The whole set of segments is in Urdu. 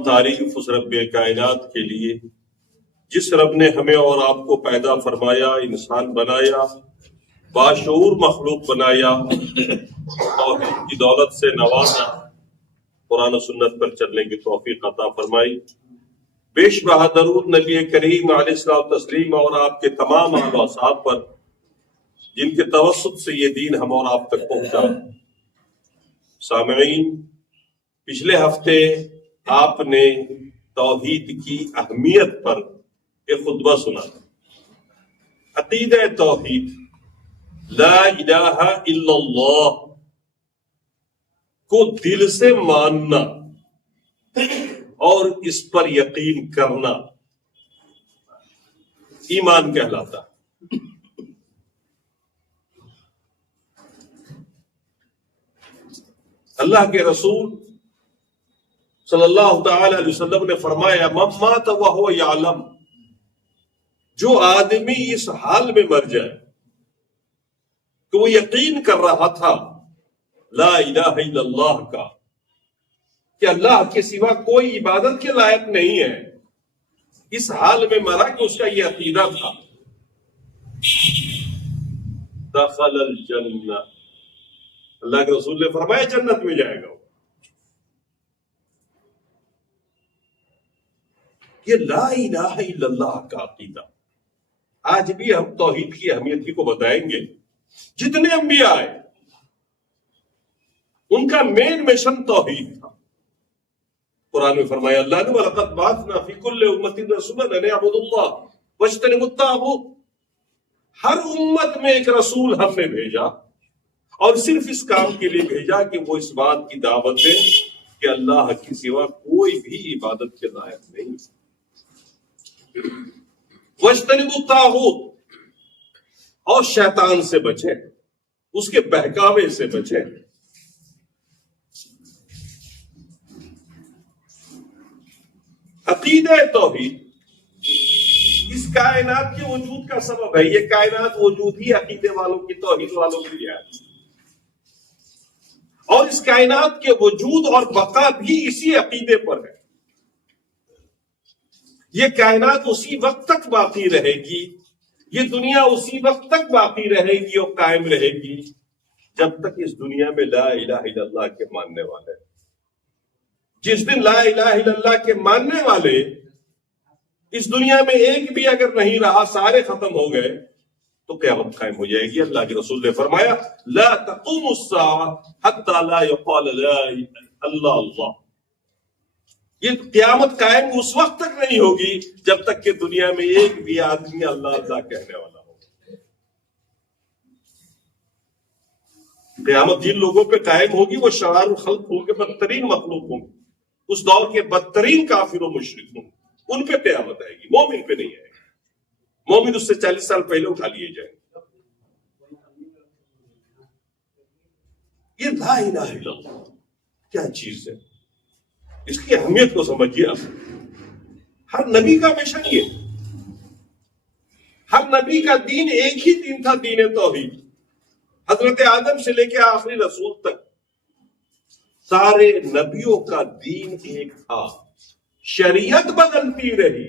تمام تعریف اس رب کائنات کے لیے جس رب نے ہمیں اور آپ کو پیدا فرمایا، انسان بنایا، باشعور مخلوق بنایا، توحید کی دولت سے نوازا، قرآن و سنت پر چلنے کی توفیق عطا فرمائی۔ بیش بہا درود نبی کریم علیہ الصلوۃ والتسلیم اور آپ کے تمام آل و اصحاب پر جن کے توسط سے یہ دین ہم اور آپ تک پہنچا۔ سامعین، پچھلے ہفتے آپ نے توحید کی اہمیت پر ایک خطبہ سنا، عقیدہ توحید، لا الہ الا اللہ کو دل سے ماننا اور اس پر یقین کرنا ایمان کہلاتا۔ اللہ کے رسول صلی اللہ تعالی علیہ وسلم نے فرمایا، من مات وہو یعلم، جو آدمی اس حال میں مر جائے کہ وہ یقین کر رہا تھا لا الہ الا اللہ کا، کہ اللہ کے سوا کوئی عبادت کے لائق نہیں ہے، اس حال میں مرا کہ اس کا یہ عقیدہ تھا، دخل الجنہ، اللہ کے رسول نے فرمایا جنت میں جائے گا۔ یہ لا الہ الا اللہ کا عقیدہ آج بھی ہم توحید کی اہمیت کو بتائیں گے۔ جتنے انبیاء آئے ان کا مین مشن توحید تھا۔ قرآن میں فرمایا اللہ نے، وَلَقَدْ بَعَثْنَا فِي كُلِّ أُمَّةٍ رَسُولًا أَنِ اعْبُدُوا اللَّهَ وَاجْتَنِبُوا الطَّاغُوتَ، ہر امت میں ایک رسول ہم نے بھیجا اور صرف اس کام کے لیے بھیجا کہ وہ اس بات کی دعوت دے کہ اللہ کے سوا کوئی بھی عبادت کے لائق نہیں۔ وَاجْتَنِبُوا الطَّاغُوتَ، اور شیطان سے بچیں، اس کے بہکاوے سے بچیں۔ عقیدہ توحید اس کائنات کے وجود کا سبب ہے۔ یہ کائنات وجود ہی عقیدے والوں کی، توحید والوں کی ہے، اور اس کائنات کے وجود اور بقا بھی اسی عقیدے پر ہے۔ یہ کائنات اسی وقت تک باقی رہے گی، یہ دنیا اسی وقت تک باقی رہے گی اور قائم رہے گی جب تک اس دنیا میں لا الہ الا اللہ کے ماننے والے۔ جس دن لا الہ الا اللہ کے ماننے والے اس دنیا میں ایک بھی اگر نہیں رہا، سارے ختم ہو گئے، تو قیامت قائم ہو جائے گی۔ اللہ کے رسول نے فرمایا لا تقوم الساعة حتى لا يقال لا الا اللہ، یہ قیامت قائم اس وقت تک نہیں ہوگی جب تک کہ دنیا میں ایک بھی آدمی اللہ اللہ کہنے والا ہو۔ قیامت جن لوگوں پہ قائم ہوگی وہ شرار الخلق ہوں گے، بدترین مخلوق ہوں گے، اس دور کے بدترین کافر و مشرک ہوں گے، ان پہ قیامت آئے گی، مومن پہ نہیں آئے گی۔ مومن اس سے 40 سال پہلے اٹھا لیے جائیں۔ یہ لا الہ الا اللہ کیا چیز ہے، اس کی اہمیت کو سمجھیے آپ۔ ہر نبی کا مشن یہ، ہر نبی کا دین ایک ہی دین تھا، دین توحید۔ حضرت آدم سے لے کے آخری رسول تک سارے نبیوں کا دین ایک تھا، شریعت بدلتی رہی،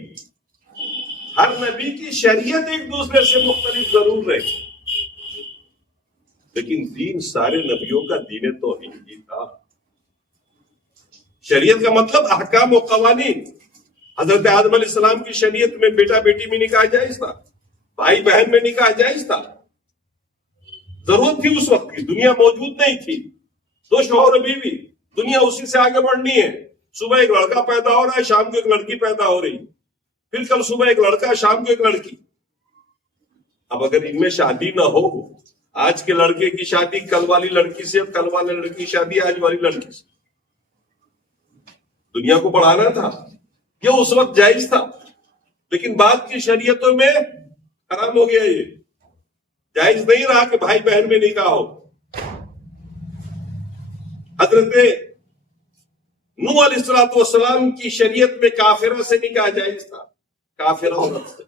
ہر نبی کی شریعت ایک دوسرے سے مختلف ضرور رہی، لیکن دین سارے نبیوں کا دین توحید ہی تھا۔ شریعت کا مطلب احکام و قوانین۔ حضرت آدم علیہ السلام کی شریعت میں بیٹا بیٹی میں نکاح جائز تھا، بھائی بہن میں نکاح جائز تھا، ضرورت تھی اس وقت کی، دنیا موجود نہیں تھی، دو شوہر بیوی، دنیا اسی سے آگے بڑھنی ہے۔ صبح ایک لڑکا پیدا ہو رہا ہے، شام کو ایک لڑکی پیدا ہو رہی، پھر کل صبح ایک لڑکا، شام کو ایک لڑکی۔ اب اگر ان میں شادی نہ ہو، آج کے لڑکے کی شادی کل والی لڑکی سے، کل والے لڑکی کی شادی آج والی لڑکی سے، دنیا کو بڑھانا تھا، یہ اس وقت جائز تھا، لیکن بعد کی شریعتوں میں حرام ہو گیا، یہ جائز نہیں رہا کہ بھائی بہن میں نکاح ہو۔ حضرت نوح علیہ السلام کی شریعت میں کافرہ سے نکاح جائز تھا، کافر عورت سے۔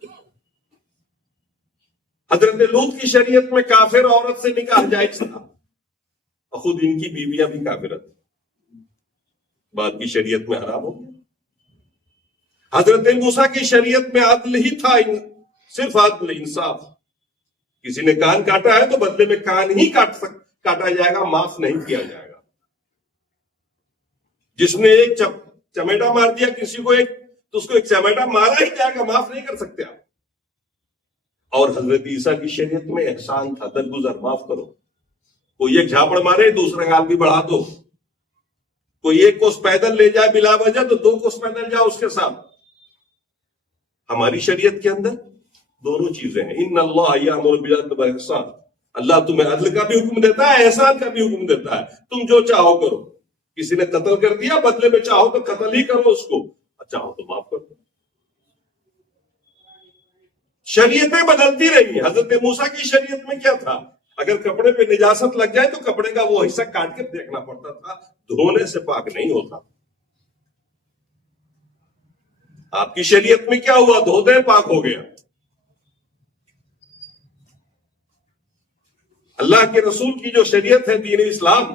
حضرت لوط کی شریعت میں کافر عورت سے نکاح جائز تھا، اور خود ان کی بیویاں بھی کافرہ تھیں، بعد کی شریعت میں حرام ہو گیا۔ حضرت موسیٰ کی شریعت میں عدل ہی تھا، صرف عدل، انصاف. کسی نے کان کاٹا ہے تو بدلے میں کان ہی کاٹا جائے گا، معاف نہیں کیا جائے گا. جس نے ایک چمیٹا مار دیا کسی کو تو اس کو ایک چمیٹا مارا ہی جائے گا، معاف نہیں کر سکتے آپ. اور حضرت عیسیٰ کی شریعت میں احسان تھا، درگزر، معاف کرو. کوئی ایک جھاپڑ مارے دوسرا گال بھی بڑھا دو. کوئی ایک کوس پیدل لے جائے بلا وجہ تو 2 کوس پیدل جاؤ اس کے ساتھ. ہماری شریعت کے اندر دونوں چیزیں ہیں. ان اللہ یامر بالعدل والاحسان، اللہ تمہیں عدل کا بھی حکم دیتا ہے، احسان کا بھی حکم دیتا ہے. تم جو چاہو کرو. کسی نے قتل کر دیا، بدلے میں چاہو تو قتل ہی کرو اس کو، چاہو تو معاف کر دو. شریعتیں بدلتی رہی. حضرت موسیٰ کی شریعت میں کیا تھا؟ اگر کپڑے پہ نجاست لگ جائے تو کپڑے کا وہ حصہ کاٹ کے پھینکنا پڑتا تھا، دھونے سے پاک نہیں ہوتا. آپ کی شریعت میں کیا ہوا؟ دھو دے پاک ہو گیا. اللہ کے رسول کی جو شریعت ہے دین اسلام،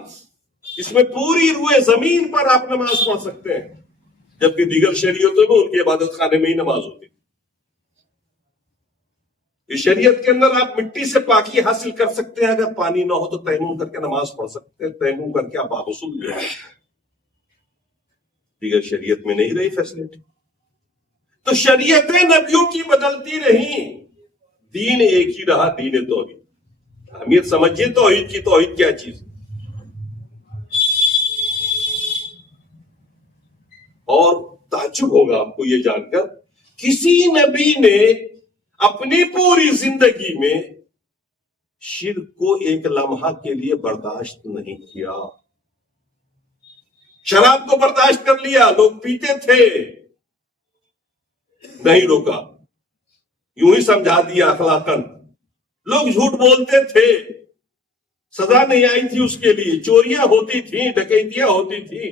اس میں پوری روئے زمین پر آپ نماز پڑھ سکتے ہیں، جبکہ دیگر شریعتوں میں ان کی عبادت خانے میں ہی نماز ہوتی. اس شریعت کے اندر آپ مٹی سے پاکی حاصل کر سکتے ہیں. اگر پانی نہ ہو تو تیمم کر کے نماز پڑھ سکتے ہیں، تیمم کر کے آپ غسل بھی کر سکتے ہیں. دیگر شریعت میں نہیں رہی فیسلٹی. تو شریعتیں نبیوں کی بدلتی رہیں، دین ایک ہی رہا، دین توحید. اہمیت سمجھیے توحید کی. توحید کیا چیز؟ اور تعجب ہوگا آپ کو یہ جان کر، کسی نبی نے اپنی پوری زندگی میں شرک کو ایک لمحہ کے لیے برداشت نہیں کیا. شراب کو برداشت کر لیا، لوگ پیتے تھے، نہیں روکا، یوں ہی سمجھا دیا اخلاقاً. لوگ جھوٹ بولتے تھے، سزا نہیں آئی تھی اس کے لیے. چوریاں ہوتی تھیں، ڈکیتیاں ہوتی تھیں،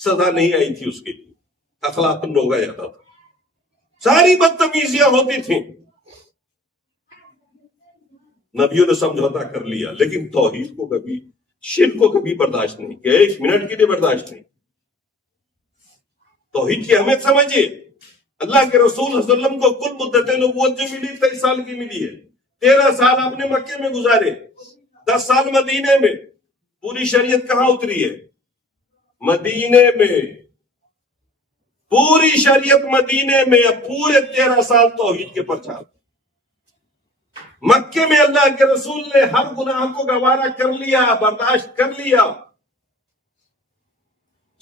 سزا نہیں آئی تھی اس کے لیے، اخلاقاً روکا جاتا تھا. ساری بدتمیزیاں ہوتی تھیں، نبیوں نے سمجھوتا کر لیا. لیکن توحید کو کبھی، شرک کو کبھی برداشت نہیں کیا، 1 منٹ کے لیے برداشت نہیں. توحید کی اہمیت سمجھیے. اللہ کے رسول صلی اللہ علیہ وسلم کو کل مدت نبوت جو ملی 23 سال کی ملی ہے. 13 سال آپ نے مکے میں گزارے، 10 سال مدینے میں. پوری شریعت کہاں اتری ہے؟ مدینے میں. پوری شریعت مدینے میں. پورے 13 سال توحید کے پرچار. مکے میں اللہ کے رسول نے ہر گناہ کو گوارا کر لیا، برداشت کر لیا.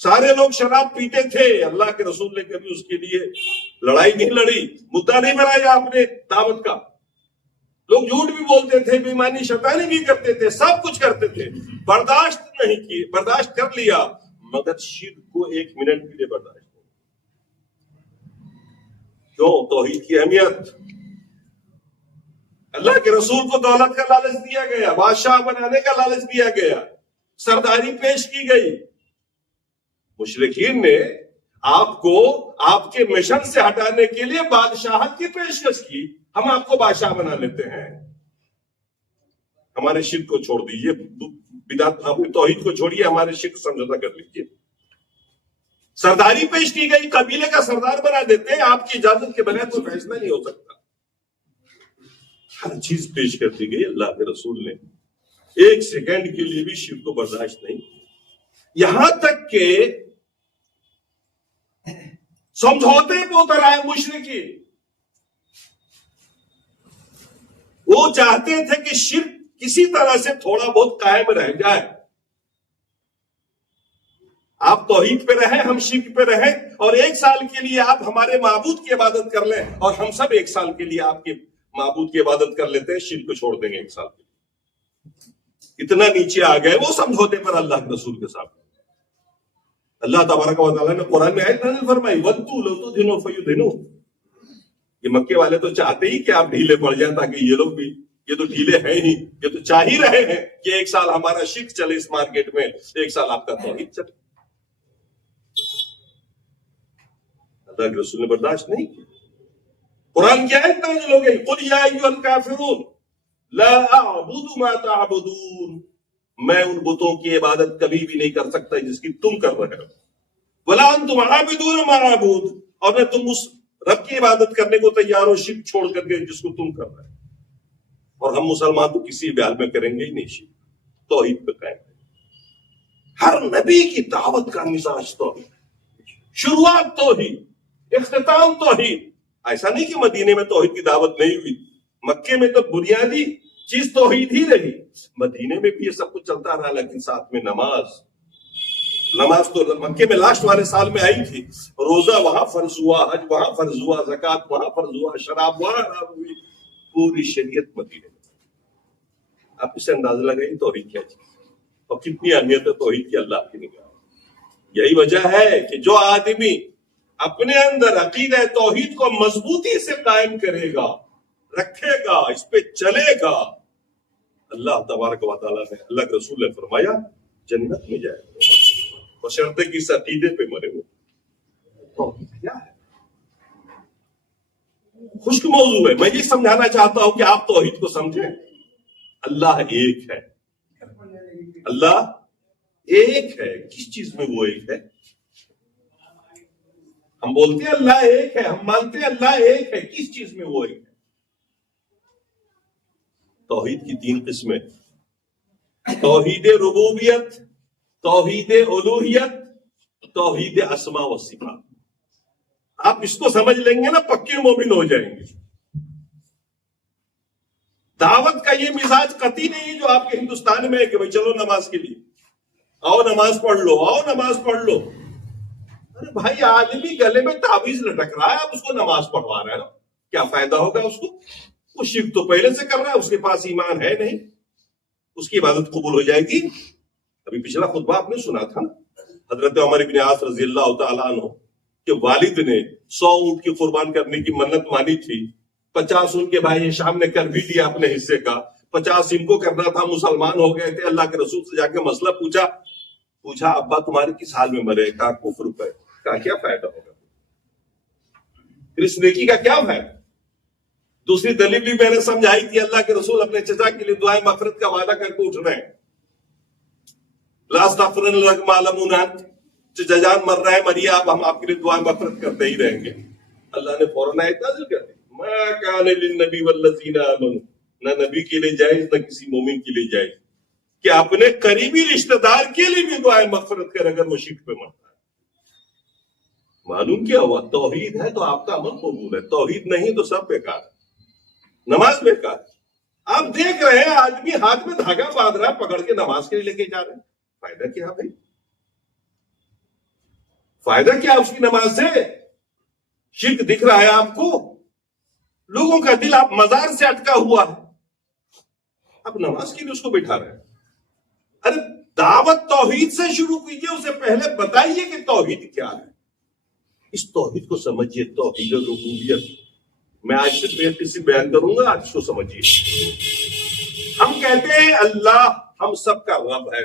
سارے لوگ شراب پیتے تھے، اللہ کے رسول نے کبھی اس کے لیے لڑائی نہیں لڑی، مدعا نہیں بنایا اپنے دعوت کا. لوگ جھوٹ بھی بولتے تھے، بے ایمانی شیطانی بھی کرتے تھے، سب کچھ کرتے تھے، برداشت نہیں کیے، برداشت کر لیا. مگر شرک کو 1 منٹ کے لیے برداشت نہیں. کیوں؟ توحید کی اہمیت. اللہ کے رسول کو دولت کا لالچ دیا گیا، بادشاہ بنانے کا لالچ دیا گیا، سرداری پیش کی گئی. مشرکین نے آپ کو آپ کے مشن سے ہٹانے کے لیے بادشاہت کی پیشکش کی. ہم آپ کو بادشاہ بنا لیتے ہیں، ہمارے شرک کو چھوڑ دیجیے، بدعت، اپنی توحید کو چھوڑیے، ہمارے شرک سمجھوتا کر لیجیے. سرداری پیش کی گئی، قبیلے کا سردار بنا دیتے ہیں، آپ کی اجازت کے بغیر کوئی فیصلہ نہیں ہو سکتا. ہر چیز پیش کر دی گئی. اللہ کے رسول نے 1 سیکنڈ کے لیے بھی شرک کو برداشت نہیں. یہاں تک کہ سمجھوتے کو اتر آئے مشرکی. وہ چاہتے تھے کہ شرک کسی طرح سے تھوڑا بہت قائم رہ جائے. آپ توحید پہ رہیں، ہم شرک پہ رہیں، اور 1 سال کے لیے آپ ہمارے معبود کی عبادت کر لیں، اور ہم سب 1 سال کے لیے آپ کے معبود کی عبادت کر لیتے ہیں، شرک کو چھوڑ دیں گے 1 سال کے لیے. اتنا نیچے آ گئے وہ سمجھوتے پر اللہ کے رسول کے ساتھ. اللہ تبارک و تعالیٰ نے قرآن میں آیت نازل فرمائی، وَدُّوا لَوْ تُدْهِنُوا فَيُدْهِنُونَ. یہ مکے والے تو چاہتے ہی کہ آپ ڈھیلے پڑ جائیں، تاکہ یہ لوگ بھی، یہ تو ڈھیلے ہیں ہی، یہ تو چاہ ہی رہے ہیں کہ 1 سال ہمارا شرک چلے اس مارکیٹ میں، 1 سال آپ کا توحید چلے. اللہ کے رسول نے برداشت نہیں کیا. قرآن کی آیت نازل ہو گئی، قُلْ يَا أَيُّهَا الْكَافِرُونَ لَا أَعْبُدُ مَا تَعْبُدُونَ. میں ان بتوں کی عبادت کبھی بھی نہیں کر سکتا جس کی تم کر رہے ہو. وَلَا أَنْتُمْ عَابِدُونَ مَا أَعْبُدُ. اور نہ تم اس رب کی عبادت کرنے کو تیار ہو شرک چھوڑ کر کے جس کو تم کر رہے ہو۔ اور ہم مسلمان تو کسی بھی حال میں کریں گے ہی نہیں شرک، توحید پہ قائم ہے۔ ہر نبی کی دعوت کا مزاج توحید، شروعات توحید، اختتام توحید۔ ایسا نہیں کہ مدینے میں توحید کی دعوت نہیں ہوئی، مکے میں تو بنیادی چیز توحید ہی رہی، مدینے میں بھی یہ سب کچھ چلتا رہا، لیکن ساتھ میں نماز تو مکے میں لاسٹ والے سال میں آئی تھی، روزہ وہاں فرض ہوا، حج وہاں فرض ہوا، زکوٰۃ وہاں فرض ہوا، شراب وہاں حرام ہوئی، پوری شریعت مدینے میں۔ آپ اس سے اندازہ لگائیے توحید کیا چیز اور کتنی اہمیت ہے توحید کی اللہ کی نگاہ۔ یہی وجہ ہے کہ جو آدمی اپنے اندر عقیدہ توحید کو مضبوطی سے قائم کرے گا، رکھے گا، اس پہ چلے گا، اللہ تبارک و تعالیٰ نے، اللہ کے رسول نے فرمایا جنت میں جائے گا، بشرطے کہ اس عقیدے پہ مرے وہ۔ توحید کیا ہے؟ خشک موضوع ہے، میں یہ سمجھانا چاہتا ہوں کہ آپ توحید کو سمجھیں۔ اللہ ایک ہے، اللہ ایک ہے۔ کس چیز میں وہ ایک ہے؟ ہم بولتے ہیں اللہ ایک ہے، ہم مانتے ہیں اللہ ایک ہے، کس چیز میں وہ ایک ہے؟ توحید کی 3 قسمیں، توحید ربوبیت، توحید الوہیت، توحید اسماء و صفات۔ آپ اس کو سمجھ لیں گے نا، پکے مومن ہو جائیں گے۔ دعوت کا یہ مزاج قطعی نہیں جو آپ کے ہندوستان میں ہے کہ بھائی چلو نماز کے لیے آؤ، نماز پڑھ لو، آؤ نماز پڑھ لو۔ ارے بھائی آدمی گلے میں تعویذ لٹک رہا ہے، آپ اس کو نماز پڑھوا رہے ہیں نا، کیا فائدہ ہوگا اس کو؟ وہ شرک تو پہلے سے کر رہا ہے، اس کے پاس ایمان ہے نہیں، اس کی عبادت قبول ہو جائے گی؟ ابھی پچھلا خطبہ آپ نے سنا تھا، حضرت عمر بن عاص رضی اللہ تعالیٰ عنہ کہ والد نے 100 اونٹ کی قربان کرنے کی منت مانی تھی، 50 ان کے بھائی شام نے کر بھی دیا اپنے حصے کا، 50 ان کو کرنا تھا، مسلمان ہو گئے تھے۔ اللہ کے رسول سے جا کے مسئلہ پوچھا ابا تمہارے کس حال میں مرے؟ کہا کفر پہ۔ کہا کیا فائدہ ہوگا پھر اس نیکی کا، کیا فائدہ؟ دوسری دلیل بھی میں نے سمجھائی تھی، اللہ کے رسول اپنے چچا کے لیے دعائیں مغفرت کا وعدہ کر کے اٹھ رہے ہیں، لا استغفرن لک ما لم انهن، چچا جان مر رہا ہے، مریے آپ، ہم آپ کے لیے دعائیں مغفرت کرتے ہی رہیں گے۔ اللہ نے فوراً آیت نازل کر دی، ما کان للنبی والذین آمنوا، نہ نبی کے لیے جائز نہ کسی مومن کے لیے جائز کہ اپنے قریبی رشتہ دار کے لیے بھی دعائیں مغفرت کرے اگر وہ شرک پہ مرتا ہے۔ معلوم کیا ہوا؟ توحید ہے تو آپ کا عمل قبول ہے، توحید نہیں تو سب بیکار ہے، نماز بیکار ہے۔ آپ دیکھ رہے ہیں آدمی ہاتھ میں دھاگا باندھ رہا ہے، پکڑ کے نماز کے لیے لے کے جا رہے ہیں، فائدہ کیا بھائی؟ فائدہ کیا اس کی نماز سے؟ شرک دکھ رہا ہے آپ کو، لوگوں کا دل آپ مزار سے اٹکا ہوا ہے، آپ نماز کے لیے اس کو بٹھا رہے ہیں۔ ارے دعوت توحید سے شروع کیجیے، اسے پہلے بتائیے کہ توحید کیا ہے، اس توحید کو سمجھیے، توحید ربوبیت۔ میں آج صرف ایک قسم بیان کروں گا، آج اس کو سمجھیے۔ ہم کہتے ہیں اللہ ہم سب کا رب ہے،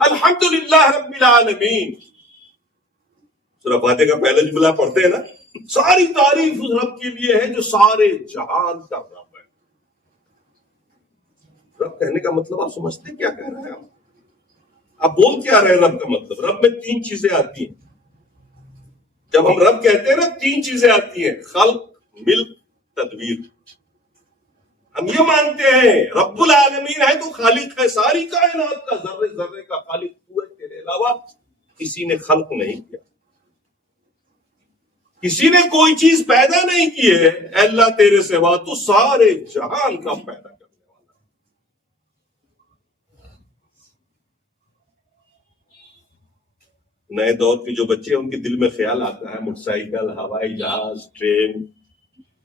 الحمدللہ رب العالمین، سورہ فاتحہ کا پہلا جملہ پڑھتے ہیں نا، ساری تعریف اس رب کے لیے ہے جو سارے جہان کا رب ہے۔ رب کہنے کا مطلب آپ سمجھتے ہیں کیا کہہ رہے ہیں؟ آپ بول کیا رہے ہیں رب کا مطلب؟ رب میں 3 چیزیں آتی ہیں، جب ہم رب کہتے ہیں نا 3 چیزیں آتی ہیں، خلق، ملک، تدبیر۔ ہم یہ مانتے ہیں رب العالمین ہے تو خالق ہے، ساری کائنات کا، ذرے ذرے کا خالق تو ہے، تیرے علاوہ کسی نے خلق نہیں کیا، کسی نے کوئی چیز پیدا نہیں کی ہے، اے اللہ تیرے سوا تو سارے جہان کا پیدا کرنے والا ہے۔ نئے دور کے جو بچے ہیں ان کے دل میں خیال آتا ہے موٹر سائیکل، ہوائی جہاز، ٹرین،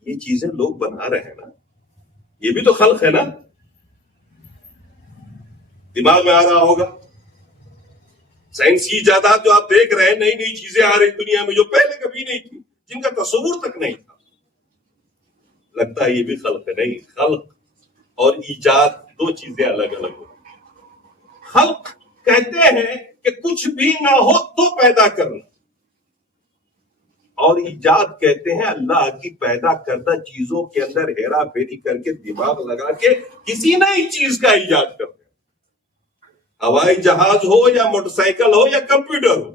یہ چیزیں لوگ بنا رہے ہیں نا، یہ بھی تو خلق ہے نا۔ دماغ میں آ رہا ہوگا سائنسی ایجادات جو آپ دیکھ رہے ہیں، نئی نئی چیزیں آ رہی دنیا میں جو پہلے کبھی نہیں تھی، جن کا تصور تک نہیں تھا، لگتا ہے یہ بھی خلق ہے۔ نہیں، خلق اور ایجاد 2 چیزیں الگ الگ ہوتی ہیں۔ خلق کہتے ہیں کہ کچھ بھی نہ ہو تو پیدا کرنا، اور ایجاد کہتے ہیں اللہ کی پیدا کردہ چیزوں کے اندر ہیرا پھیری کر کے دماغ لگا کے کسی نئی چیز کا ایجاد کرتے ہیں۔ ہوائی جہاز ہو یا موٹر سائیکل ہو یا کمپیوٹر ہو،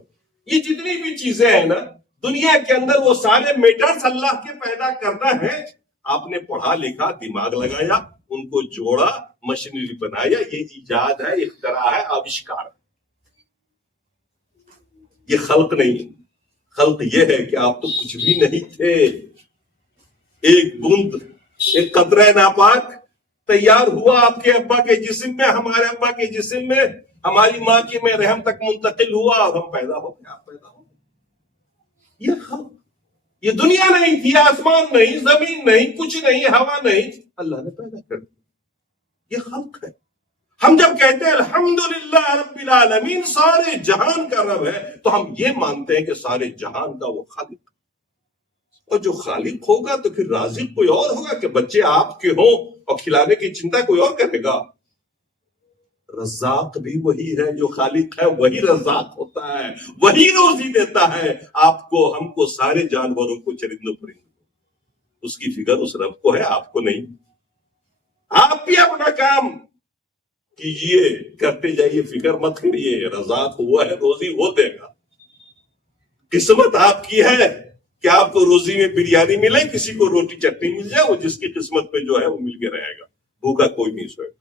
یہ جتنی بھی چیزیں ہیں نا، دنیا کے اندر وہ سارے میٹرز اللہ کے پیدا کرنا ہے. آپ نے پڑھا لکھا، دماغ لگایا، ان کو جوڑا، مشینری بنایا. یہ ایجاد ہے، اختراع ہے، آوشکار ہے. یہ خلق نہیں. خلق یہ ہے کہ آپ تو کچھ بھی نہیں تھے. ایک بوند، ایک قطرہ ناپاک تیار ہوا آپ کے ابا کے جسم میں، ہمارے ابا کے جسم میں، ہماری ماں کے میں رحم تک منتقل ہوا اور ہم پیدا ہو گئے. آپ پیدا ہو گئے. یہ خلق، یہ دنیا نہیں تھی، آسمان نہیں، زمین نہیں، کچھ نہیں، ہوا نہیں، اللہ نے پیدا کر دیا. یہ خلق ہے. ہم جب کہتے ہیں الحمدللہ رب العالمین، سارے جہان کا رب ہے، تو ہم یہ مانتے ہیں کہ سارے جہان کا وہ خالق ہے. اور جو خالق ہوگا تو پھر رازق کوئی اور ہوگا کہ بچے آپ کے ہوں اور کھلانے کی چنتا کوئی اور کرے گا. رزاق بھی وہی ہے. جو خالق ہے وہی رزاق ہوتا ہے، وہی روزی دیتا ہے آپ کو، ہم کو، سارے جانوروں کو، چرندوں پرندوں کو. اس کی فکر اس رب کو ہے، آپ کو نہیں. آپ بھی اپنا کام کیجئے، کرتے جائیے، فکر مت کریے. رزاق ہوا ہے، روزی وہ دے گا. قسمت آپ کی ہے کہ آپ کو روزی میں بریانی ملے، کسی کو روٹی چٹنی مل جائے. وہ جس کی قسمت میں جو ہے وہ مل کے رہے گا، بھوکا کوئی نہیں سوئے گا.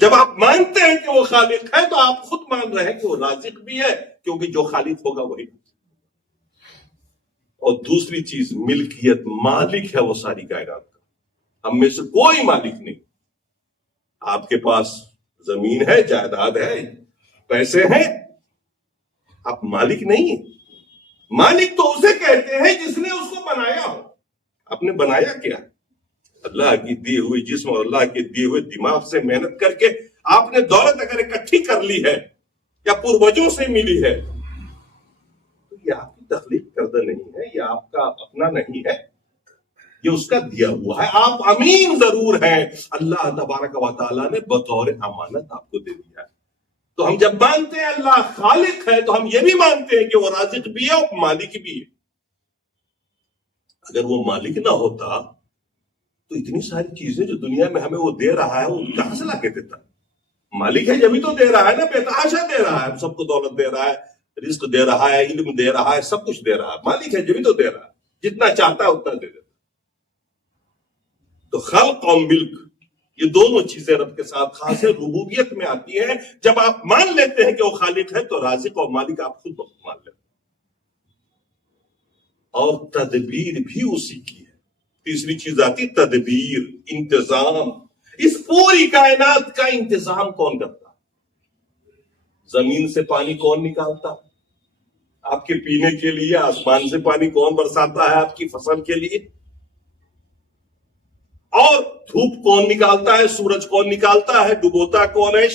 جب آپ مانتے ہیں کہ وہ خالق ہے تو آپ خود مان رہے ہیں کہ وہ رازق بھی ہے، کیونکہ جو خالق ہوگا وہی. اور دوسری چیز ملکیت، مالک ہے وہ ساری کائنات کا. ہم میں سے کوئی مالک نہیں. آپ کے پاس زمین ہے، جائیداد ہے، پیسے ہیں، آپ مالک نہیں ہیں. مالک تو اسے کہتے ہیں جس نے اس کو بنایا ہو. آپ نے بنایا کیا؟ اللہ کی دی ہوئی جسم اور اللہ کے دیے ہوئے دماغ سے محنت کر کے آپ نے دولت اگر اکٹھی کر لی ہے یا پوروجوں سے ملی ہے تو یہ آپ کی تخلیق کردہ نہیں ہے، یہ آپ کا اپنا نہیں ہے، یہ اس کا دیا ہوا ہے. آپ امین ضرور ہیں، اللہ تبارک و تعالیٰ نے بطور امانت آپ کو دے دیا ہے. تو ہم جب مانتے ہیں اللہ خالق ہے تو ہم یہ بھی مانتے ہیں کہ وہ رازق بھی ہے اور مالک بھی ہے. اگر وہ مالک نہ ہوتا تو اتنی ساری چیزیں جو دنیا میں ہمیں وہ دے رہا ہے وہ کہاں سے لا کے دیتا؟ مالک ہے جبھی تو دے رہا ہے نا، بے تحاشا دے رہا ہے. سب کو دولت دے رہا ہے، رزق دے رہا ہے، علم دے رہا ہے، سب کچھ دے رہا ہے. مالک ہے جبھی تو دے رہا ہے، جتنا چاہتا ہے اتنا دے دیتا. تو خلق اور ملک یہ دونوں چیزیں رب کے ساتھ خاص ہے، ربوبیت میں آتی ہیں. جب آپ مان لیتے ہیں کہ وہ خالق ہے تو رازق اور مالک آپ خود مان لیتے ہیں. اور تدبیر بھی اسی کی ہے. تیسری چیز آتی تدبیر، انتظام. اس پوری کائنات کا انتظام کون کرتا؟ زمین سے پانی کون نکالتا آپ کے پینے کے لیے؟ آسمان سے پانی کون برساتا ہے آپ کی فصل کے لیے؟ اور دھوپ کون نکالتا ہے؟ سورج کون نکالتا ہے؟ ڈبوتا کون ہے؟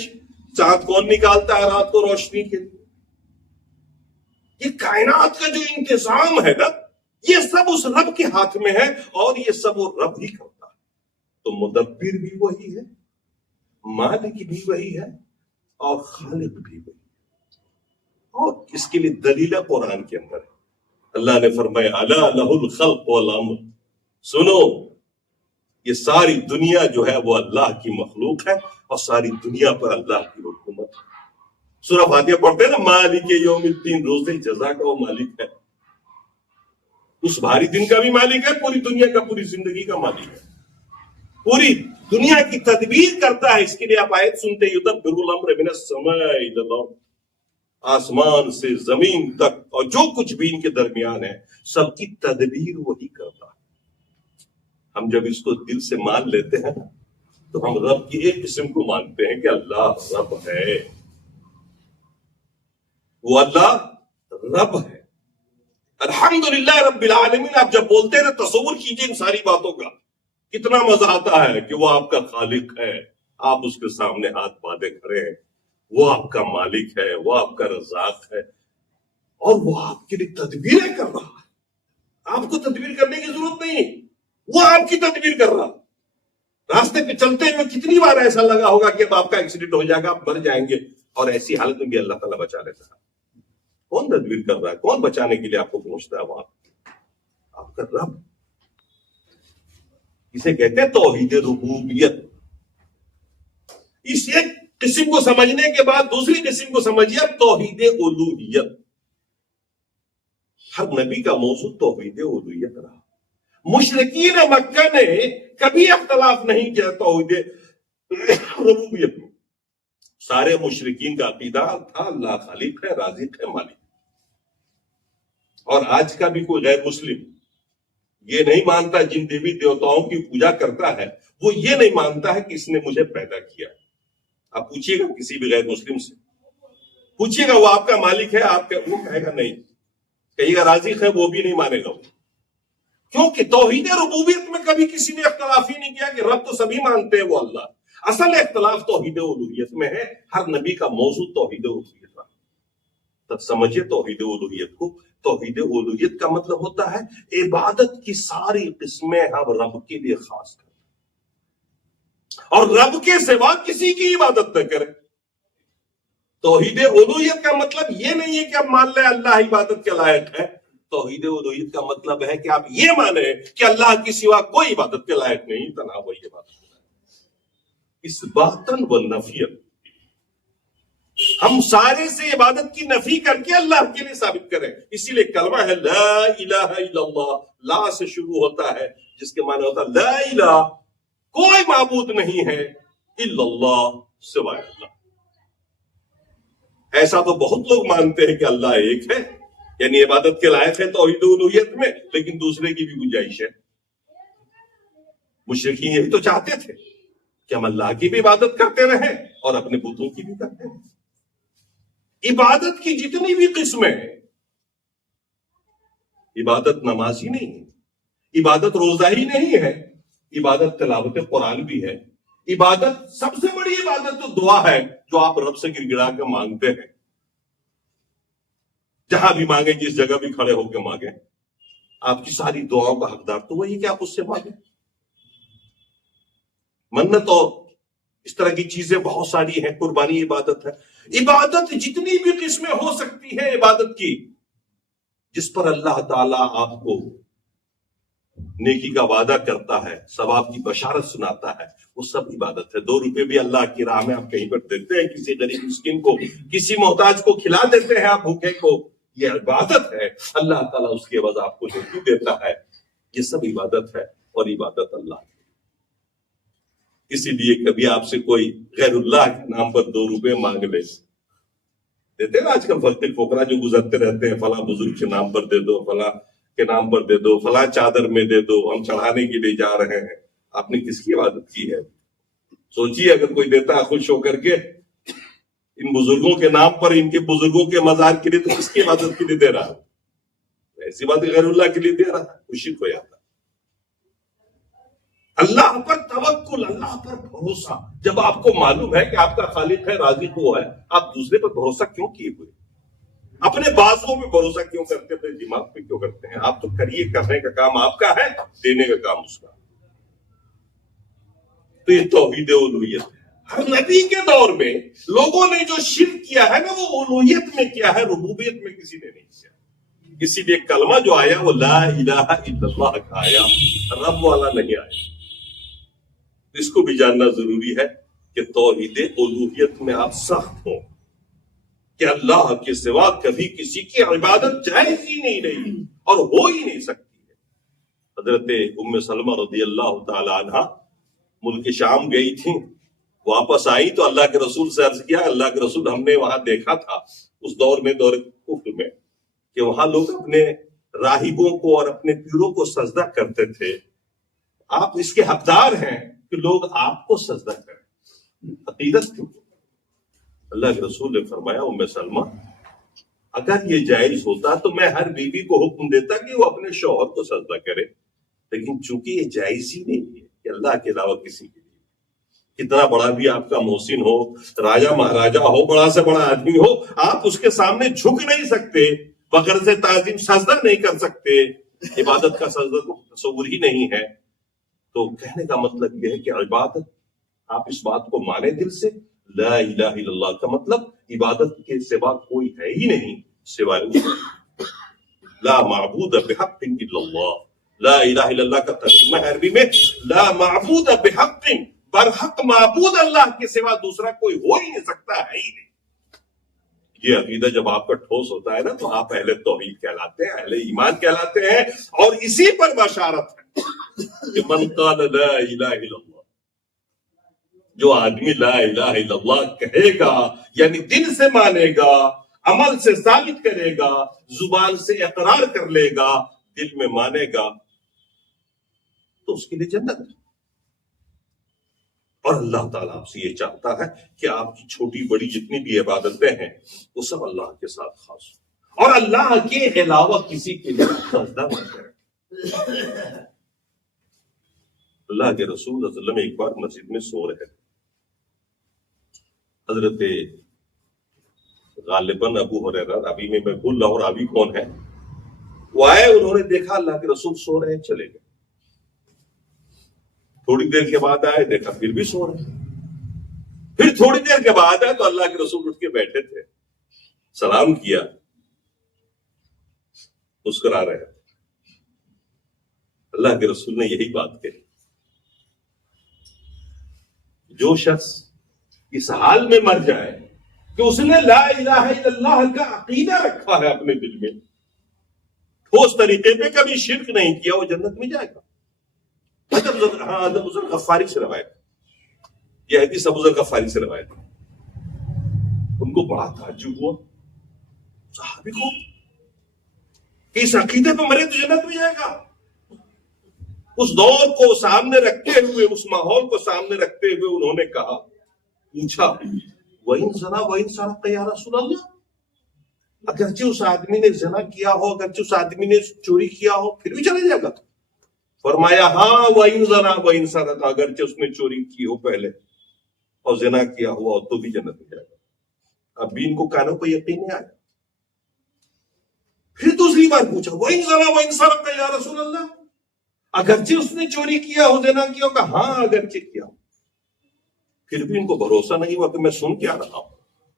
چاند کون نکالتا ہے رات کو روشنی کے لیے؟ یہ کائنات کا جو انتظام ہے نا، یہ سب اس رب کے ہاتھ میں ہے اور یہ سب وہ رب ہی کرتا ہے. تو مدبر بھی وہی ہے، مالک بھی وہی ہے اور خالق بھی وہی ہے. اور اس کے لیے دلیل قرآن کے اندر ہے. اللہ نے فرمایا الا لہ الخلق والامر. سنو، یہ ساری دنیا جو ہے وہ اللہ کی مخلوق ہے اور ساری دنیا پر اللہ کی حکومت ہے. سورہ فاتحہ پڑھتے ہیں نا، مالک یوم الدین، روز جزا کا وہ مالک ہے. اس بھاری دن کا بھی مالک ہے، پوری دنیا کا، پوری زندگی کا مالک ہے. پوری دنیا کی تدبیر کرتا ہے. اس کے لیے آپ آیت سنتے یدبر الامر من السماء الی الارض، آسمان سے زمین تک اور جو کچھ بھی ان کے درمیان ہے سب کی تدبیر وہی کرتا ہے. ہم جب اس کو دل سے مان لیتے ہیں تو ہم رب کی ایک قسم کو مانتے ہیں کہ اللہ رب ہے. وہ اللہ رب ہے. الحمدللہ رب العالمین آپ جب بولتے ہیں تصور کیجئے ان ساری باتوں کا، کتنا مزہ آتا ہے کہ وہ آپ کا خالق ہے، آپ اس کے سامنے ہاتھ باندھے کھڑے ہیں. وہ آپ کا مالک ہے، وہ آپ کا رزاق ہے اور وہ آپ کے لیے تدبیریں کر رہا ہے. آپ کو تدبیر کرنے کی ضرورت نہیں، وہ آپ کی تدبیر کر رہا. راستے پہ چلتے ہوئے کتنی بار ایسا لگا ہوگا کہ اب آپ کا ایکسیڈنٹ ہو جائے گا، آپ مر جائیں گے، اور ایسی حالت میں بھی اللہ تعالیٰ بچا لیتا ہے. کون تدبیر کر رہا ہے؟ کون بچانے کے لیے آپ کو پہنچتا ہے وہاں؟ آپ کا رب. اسے کہتے ہیں توحید ربوبیت. اس ایک قسم کو سمجھنے کے بعد دوسری قسم کو سمجھیے اب توحید الوہیت. ہر نبی کا موضوع توحید الوہیت رہا. مشرکین مکہ نے کبھی اختلاف نہیں کیا توحید ربوبیت میں. سارے مشرکین کا عقیدہ تھا اللہ خالق ہے، رازق ہے، مالک. اور آج کا بھی کوئی غیر مسلم یہ نہیں مانتا، جن دیوی دیوتاؤں کی پوجا کرتا ہے وہ یہ نہیں مانتا ہے کہ اس نے مجھے پیدا کیا. آپ پوچھیے گا کسی بھی غیر مسلم سے، پوچھیے گا وہ آپ کا مالک ہے، آپ کا، وہ کہے گا نہیں. کہیے گا رازق ہے، وہ بھی نہیں مانے گا. کیونکہ توحید ربوبیت میں کبھی کسی نے اختلاف ہی نہیں کیا کہ رب تو سبھی مانتے ہیں وہ اللہ. اصل اختلاف توحید الوہیت میں ہے. ہر نبی کا موضوع توحید الوہیت رہا. تب سمجھے توحید الوہیت کو. توحید الوہیت کا مطلب ہوتا ہے عبادت کی ساری قسمیں ہم رب کے لیے خاص کریں اور رب کے سوا کسی کی عبادت نہ کریں. توحید الوہیت کا مطلب یہ نہیں ہے کہ آپ مان لیں اللہ عبادت کے لائق ہے. توحید الوہیت کا مطلب ہے کہ آپ یہ مانیں کہ اللہ کے سوا کوئی عبادت کے لائق نہیں، تنہا وہی عبادت کے لائق. اس باطن و نفیت ہم سارے سے عبادت کی نفی کر کے اللہ کے لیے ثابت کریں. اسی لیے کلمہ ہے لا الہ الا اللہ. لا سے شروع ہوتا ہے جس کے معنی ہوتا ہے لا الہ، کوئی معبود نہیں ہے، الا اللہ، سوائے اللہ. ایسا تو بہت لوگ مانتے ہیں کہ اللہ ایک ہے، یعنی عبادت کے لائق ہے توحید الوہیت میں، لیکن دوسرے کی بھی گنجائش ہے. مشرکین یہی تو چاہتے تھے کہ ہم اللہ کی بھی عبادت کرتے رہیں اور اپنے بتوں کی بھی کرتے رہیں. عبادت کی جتنی بھی قسمیں ہیں، عبادت نماز ہی نہیں ہے، عبادت روزہ ہی نہیں ہے، عبادت تلاوت قرآن بھی ہے. عبادت سب سے بڑی عبادت تو دعا ہے جو آپ رب سے گر گڑا کے مانگتے ہیں. جہاں بھی مانگیں، جس جگہ بھی کھڑے ہو کے مانگیں، آپ کی ساری دعاؤں کا حقدار تو وہی کہ آپ اس سے مانگیں. منت اور اس طرح کی چیزیں بہت ساری ہیں. قربانی عبادت ہے. عبادت جتنی بھی قسمیں ہو سکتی ہیں عبادت کی، جس پر اللہ تعالیٰ آپ کو نیکی کا وعدہ کرتا ہے، ثواب کی بشارت سناتا ہے، وہ سب عبادت ہے. 2 روپے بھی اللہ کی راہ میں آپ کہیں پر دیتے ہیں، کسی غریب مسکین کو، کسی محتاج کو کھلا دیتے ہیں آپ بھوکے کو، یہ عبادت ہے. اللہ تعالیٰ اس کے عوض آپ کو نیکی دیتا ہے. یہ سب عبادت ہے اور عبادت اللہ کی. اسی لیے کبھی آپ سے کوئی غیر اللہ کے نام پر 2 روپے مانگ لے، دیتے نا آج کل فقیر فقراء جو گزرتے رہتے ہیں، فلاں بزرگ کے نام پر دے دو، فلاں کے نام پر دے دو، فلاں چادر میں دے دو، ہم چڑھانے کے لیے جا رہے ہیں. آپ نے کس کی عبادت کی ہے؟ سوچیے اگر کوئی دیتا ہے خوش ہو کر کے ان بزرگوں کے نام پر، ان کے بزرگوں کے مزار کے لیے، تو کس کی عبادت کے لیے دے رہا ہے؟ ایسی بات غیر اللہ کے لیے دے رہا ہے، خوشی کو یاد. اللہ پر توکل، اللہ پر بھروسہ. جب آپ کو معلوم ہے کہ آپ کا خالق ہے، رازق وہ ہے، آپ دوسرے پر بھروسہ کیوں کیے ہوئے؟ اپنے بازوؤں میں بھروسہ کیوں کرتے تھے؟ دماغ پہ کیوں کرتے ہیں؟ آپ تو کریے، کرنے کا کام آپ کا ہے، دینے کا کام اس کا. تو یہ توحید الوہیت ہے. ہر نبی کے دور میں لوگوں نے جو شرک کیا ہے نا، وہ الوہیت میں کیا ہے، ربوبیت میں کسی نے نہیں کیا. اسی لیے کلمہ جو آیا وہ لا الہ الا اللہ کا آیا، رب والا نہیں آیا. اس کو بھی جاننا ضروری ہے کہ توحید الوہیت میں آپ سخت ہوں کہ اللہ کے سوا کبھی کسی کی عبادت جائز ہی نہیں رہی اور ہو ہی نہیں سکتی ہے. حضرت ام سلمہ رضی اللہ تعالی عنہ ملک شام گئی تھیں، واپس آئی تو اللہ کے رسول سے عرض کیا، اللہ کے رسول ہم نے وہاں دیکھا تھا اس دور میں، دور کفر میں، کہ وہاں لوگ اپنے راہبوں کو اور اپنے پیروں کو سجدہ کرتے تھے. آپ اس کے حقدار ہیں کہ لوگ آپ کو سجدہ کریں. عقیدت کیوں؟ اللہ کے رسول نے فرمایا، ام سلمہ اگر یہ جائز ہوتا تو میں ہر بیوی کو حکم دیتا کہ وہ اپنے شوہر کو سجدہ کرے، لیکن چونکہ یہ جائز ہی نہیں ہے کہ اللہ کے علاوہ کسی کے لیے، کتنا بڑا بھی آپ کا محسن ہو، راجہ مہاراجہ ہو، بڑا سے بڑا آدمی ہو، آپ اس کے سامنے جھک نہیں سکتے، بغیر سے تعظیم سجدہ نہیں کر سکتے. عبادت کا سجدہ تو تصور ہی نہیں ہے. تو کہنے کا مطلب یہ ہے کہ عبادت، آپ اس بات کو مانیں دل سے، لا الہ الا اللہ کا مطلب عبادت کے سوا کوئی ہے ہی نہیں سوائے اللہ. لا معبود بحق الا اللہ. لا الہ الا اللہ کا ترجمہ ہے عربی میں لا معبود بحق، برحق معبود اللہ کے سوا دوسرا کوئی ہو ہی نہیں سکتا، ہے ہی نہیں. یہ عقیدہ جب آپ کا ٹھوس ہوتا ہے نا تو آپ اہل توحید کہلاتے ہیں، اہل ایمان کہلاتے ہیں، اور اسی پر بشارت ہے کہ من قال لا الہ الا اللہ، جو آدمی لا الہ الا اللہ کہے گا یعنی دل سے مانے گا، عمل سے ثابت کرے گا، زبان سے اقرار کر لے گا، دل میں مانے گا، تو اس کے لیے جنت ہے۔ اور اللہ تعالیٰ آپ سے یہ چاہتا ہے کہ آپ کی چھوٹی بڑی جتنی بھی عبادتیں ہیں وہ سب اللہ کے ساتھ خاص ہو، اور اللہ کے علاوہ کسی کے لیے سجدہ نہ کریں۔ اللہ کے رسول صلی اللہ علیہ وسلم ایک بار مسجد میں سو رہے تھے، حضرت غالباً ابو ہریرہ، راوی میں بھول رہا ہوں راوی کون ہے، وہ آئے، انہوں نے دیکھا اللہ کے رسول سو رہے ہیں، چلے گئے۔ تھوڑی دیر کے بعد آئے، دیکھا پھر بھی سو رہے ہیں، پھر تھوڑی دیر کے بعد آئے تو اللہ کے رسول اٹھ کے بیٹھے تھے، سلام کیا، مسکرا رہے ہیں۔ اللہ کے رسول نے یہی بات کہی، جو شخص اس حال میں مر جائے کہ اس نے لا الہ الا اللہ کا عقیدہ رکھا ہے اپنے دل میں، ٹھوس طریقے پہ کبھی شرک نہیں کیا، وہ جنت میں جائے گا۔ ابو ذر غفاری سے روایت، یہ حدیث ابو ذر غفاری سے روایت، ان کو بڑا تعجب ہوا صحابی کو کہ اس عقیدے پہ مرے تو جنت میں جائے گا۔ اس دور کو سامنے رکھتے ہوئے، اس ماحول کو سامنے رکھتے ہوئے انہوں نے کہا، پوچھا وَإِن زَنَا وَإِن سَرَقَ یا رسول اللہ، اگرچہ اس آدمی نے زنا کیا ہو، اگرچہ اس آدمی نے چوری کیا ہو، پھر بھی چلے جائے گا؟ فرمایا ہاں وَإِن زَنَا وَإِن سَرَقَ، اگرچہ اس نے چوری کی ہو پہلے اور زنا کیا ہوا تو بھی جنت میں جائے گا۔ اب بھی ان کو کانوں کو یقین نہیں آیا۔ پھر دوسری بار پوچھا وَإِن زَنَا وَإِن سَرَقَ یا رسول اللہ، اگرچہ اس نے چوری کیا ہو، زنا کیا ہو، کہا ہاں اگرچہ کیا ہو، پھر بھی ان کو بھروسہ نہیں ہوا کہ میں سن کیا رہا ہوں،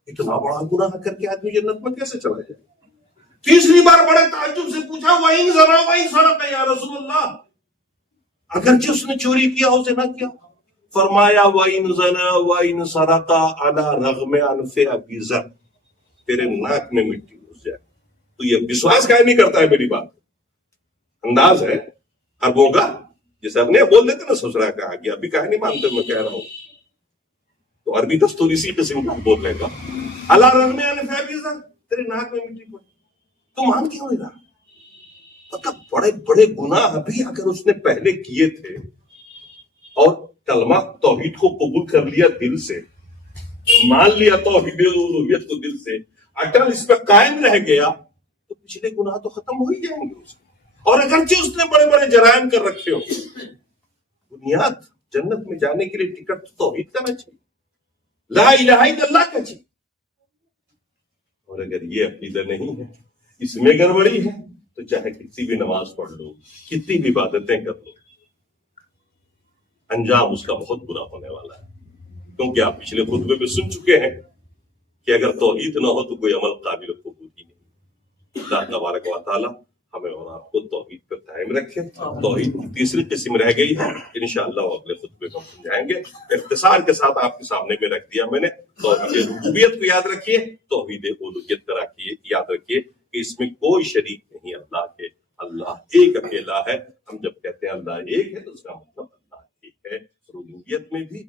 اتنا بڑا گناہ کر کے آدمی جنت میں کیسے چلا جائے؟ تیسری بار بڑے تعجب سے پوچھا وَإِن زَنَا وَإِن سَرَقَ یا رسول اللہ، اگرچہ اس نے چوری کیا ہو، زنا کیا ہو، فرمایا وَإِن زَنَا وَإِن سَرَقَ عَلَى رَغْمِ أَنْفِ أَبِي ذَرٍ، تیرے ناک میں مٹی گھس جائے۔ تو یہ وشواس کائے نہیں کرتا ہے میری بات، انداز ہے عربوں کا، جیسے اپنے بول دیتے نا سسرا کہا گیا، ابھی کہا نہیں مانتے میں کہہ رہا ہوں، تو عربی دستور اسی قسم کا بولنے کا۔ اللہ رغم انف ابی ذر، تیرے ناک میں مٹی پڑی، تو مان کیوں نہیں رہا؟ مطلب بڑے بڑے گناہ بھی اگر اس نے پہلے کیے تھے اور کلمہ توحید کو قبول کر لیا دل سے، مان لیا توحید الوہیت کو دل سے، اٹل اس پہ قائم رہ گیا، تو پچھلے گناہ تو ختم ہو ہی جائیں گے اس کے۔ اور اگرچہ اس نے بڑے بڑے جرائم کر رکھے ہو، بنیاد جنت میں جانے کے لیے ٹکٹ تو توحید کا نہ چاہیے، لا الہ الا اللہ کا چاہیے۔ اور اگر یہ عقیدہ نہیں ہے، اس میں گڑبڑی ہے، تو چاہے کتنی بھی نماز پڑھ لو، کتنی بھی عبادتیں کر لو، انجام اس کا بہت برا ہونے والا ہے، کیونکہ آپ پچھلے خطبے میں سن چکے ہیں کہ اگر توحید نہ ہو تو کوئی عمل قابل قبول ہی نہیں۔ اللہ تبارک و تعالی ہمیں اور آپ کو توحید پر قائم رکھے۔ توحید کی تیسری قسم رہ گئی ہے، انشاءاللہ وہ اگلے خطبے میں سمجھائیں گے۔ اختصار کے ساتھ آپ کے سامنے میں رکھ دیا میں نے، توحید ربوبیت کو یاد رکھیے، توحید الوہیت کا یاد رکھیے کہ اس میں کوئی شریک نہیں اللہ کے، اللہ ایک اکیلا ہے۔ ہم جب کہتے ہیں اللہ ایک ہے تو اس کا مطلب اللہ ایک ہے، ربوبیت میں بھی